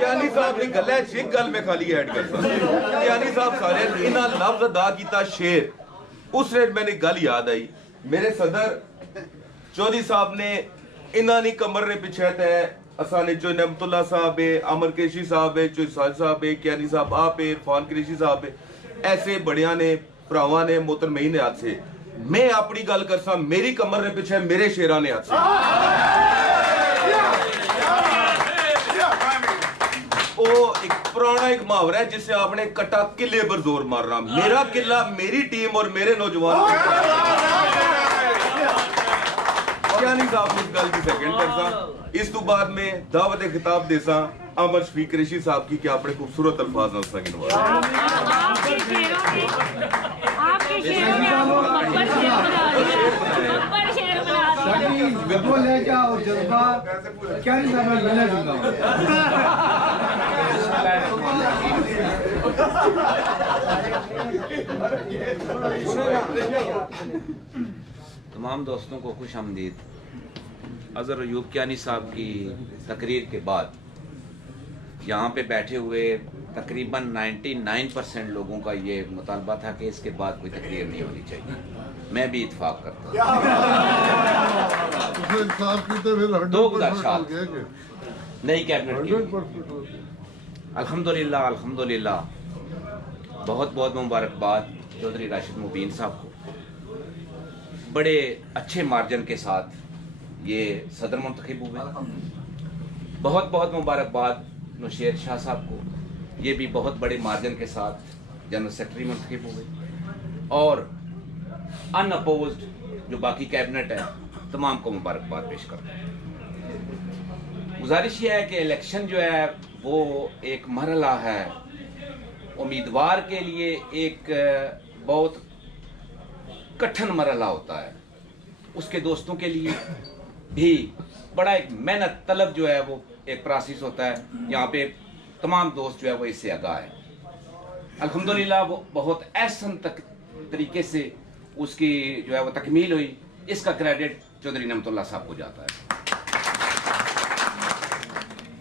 क्यानी साहब ने गल है एक गल में खाली ऐड कर सकता क्यानी साहब सारे इन्हें लफ्ज अदा किया शेर उस रेट मैंने गल याद आई मेरे सदर चौधरी साहब ने इन्होंने कमर ने पिछे है असाने जो नमतुल्ला साहब है अमर कृषि साहब है जो साज साहब है क्यानी साहब आप है इरफान कृषि साहब है ऐसे बड़िया ने भरावां ने मोहतरमई ने हाथ से मैं अपनी गल करसा मेरी कमर ने पिछे मेरे शेरा ने हाथ से एक पुराना एक मुहावरा है जिससे आपने कटा किले पर जोर मारना मेरा किला मेरी टीम और मेरे नौजवान क्यानी साहब ने इस गल की सेकंड करसा इस तो बाद में दावत खिताब देसा अमर शफीक क़ुरैशी साहब की क्या अपने खूबसूरत अल्फाज में उसका गिनवा तमाम दोस्तों को खुश आमदीद। अज़हर अयूब कियानी साहब की तकरीर के बाद यहाँ पे बैठे हुए तकरीबन 99% लोगों का ये मुतालबा था कि इसके बाद कोई तकरीर नहीं होनी चाहिए। मैं भी इत्फाक करता हूँ। दो गुज़ारिशात नई कैबिनेट की अल्हम्दुलिल्लाह अल्हम्दुलिल्लाह बहुत बहुत मुबारकबाद चौधरी राशिद मुबीन साहब को बड़े अच्छे मार्जिन के साथ ये सदर मुंतखब हुए। बहुत बहुत मुबारकबाद नौशेर शाह साहब को ये भी बहुत बड़े मार्जिन के साथ जनरल सेक्रेटरी मुंतखब हुए और अनअपोज्ड जो बाकी कैबिनेट है तमाम को मुबारकबाद पेश करते हैं। गुजारिश ये है कि इलेक्शन जो है वो एक मरहला है उम्मीदवार के लिए एक बहुत कठिन मरहला होता है उसके दोस्तों के लिए भी बड़ा एक मेहनत तलब जो है वो एक प्रोसेस होता है। यहाँ पे तमाम दोस्त जो है वो इससे आगाह है। अल्हम्दुलिल्लाह वो बहुत ऐसन तरीके से उसकी जो है वो तकमील हुई इसका क्रेडिट चौधरी नमतुल्ला साहब को जाता है।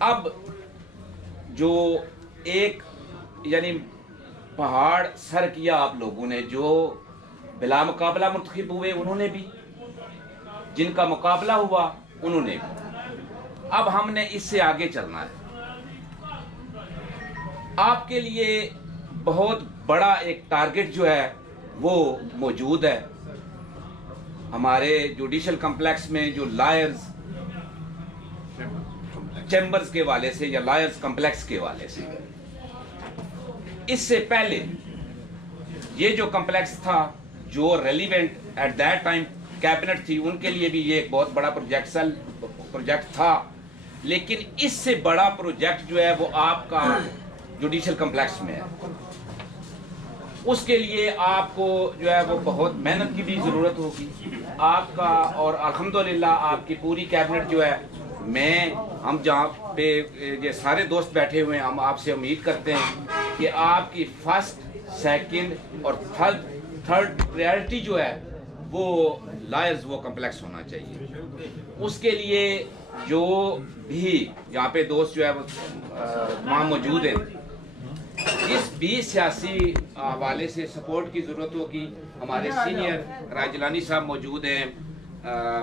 अब जो एक यानी पहाड़ सर किया आप लोगों ने जो बिला मुकाबला मुंतखब हुए उन्होंने भी जिनका मुकाबला हुआ उन्होंने भी। अब हमने इससे आगे चलना है। आपके लिए बहुत बड़ा एक टारगेट जो है वो मौजूद है। हमारे जुडिशल कॉम्प्लेक्स में जो लायर्स चैम्बर्स के वाले से या लायर्स कॉम्प्लेक्स के वाले से इससे पहले ये जो कॉम्प्लेक्स था जो relevant at that time cabinet थी उनके लिए भी ये एक बहुत बड़ा प्रोजेक्ट था। लेकिन इससे बड़ा प्रोजेक्ट जो है वो आपका जुडिशल कॉम्प्लेक्स में है। उसके लिए आपको जो है वो बहुत मेहनत की भी ज़रूरत होगी आपका और अल्हम्दुलिल्लाह आपकी पूरी कैबिनेट जो है हम जहाँ पे ये सारे दोस्त बैठे हुए हैं हम आपसे उम्मीद करते हैं कि आपकी फर्स्ट सेकंड और थर्ड प्रायोरिटी जो है वो लायर्स वो कॉम्प्लेक्स होना चाहिए। उसके लिए जो भी यहाँ पे दोस्त जो है वो वहाँ मौजूद हैं जिस भी सियासी हवाले से सपोर्ट की ज़रूरत होगी हमारे सीनियर राजलानी साहब मौजूद हैं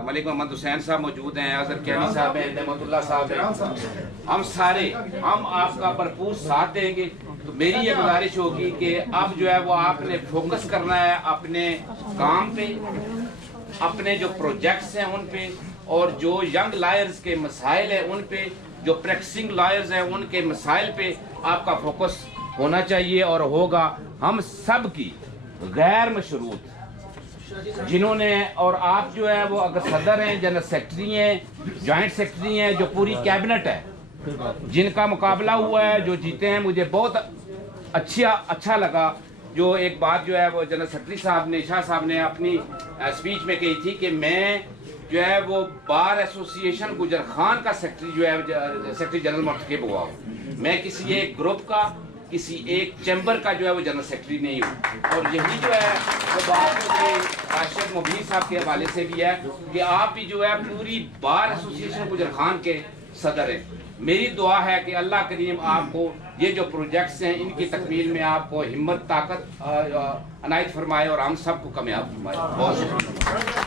मलिक मोहम्मद हुसैन साहब मौजूद हैं अज़हर कियानी साहब हैं नमतुल्ला साहब हैं हम आपका भरपूर साथ देंगे। तो मेरी ये गुजारिश होगी कि अब जो है वो आपने फोकस करना है अपने काम पे अपने जो प्रोजेक्ट्स हैं उन पे और जो यंग लायर्स के मसाइल हैं उन पे जो प्रैक्टिसिंग लायर्स हैं उनके मसाइल पे आपका फोकस होना चाहिए और होगा। हम सब की गैर मशरूत जिन्होंने और आप जो है वो अगर सदर हैं जनरल सेक्रेटरी हैं जॉइंट सेक्रेटरी हैं जो पूरी कैबिनेट है जिनका मुकाबला हुआ है जो जीते हैं मुझे बहुत अच्छा लगा। जो एक बात जो है वो जनरल सेक्रेटरी साहब ने शाह साहब ने अपनी स्पीच में कही थी कि मैं जो है वो बार एसोसिएशन गुजर खान का सेक्रेटरी जो है सेक्रेटरी जनरल मुंतखब हुआ हूँ। मैं किसी एक ग्रुप का किसी एक चैम्बर का जो है वो जनरल सेक्रेटरी नहीं हूँ। और यही जो है वो बात मुझे राशिद मुबीन साहब के हवाले से भी है कि आप भी जो है पूरी बार एसोसिएशन गुजर खान के सदर हैं। मेरी दुआ है कि अल्लाह करीम आपको ये जो प्रोजेक्ट्स हैं इनकी तकमील में आपको हिम्मत ताकत अनायत फरमाए और हम सबको कामयाब फरमाए। बहुत शुक्रिया।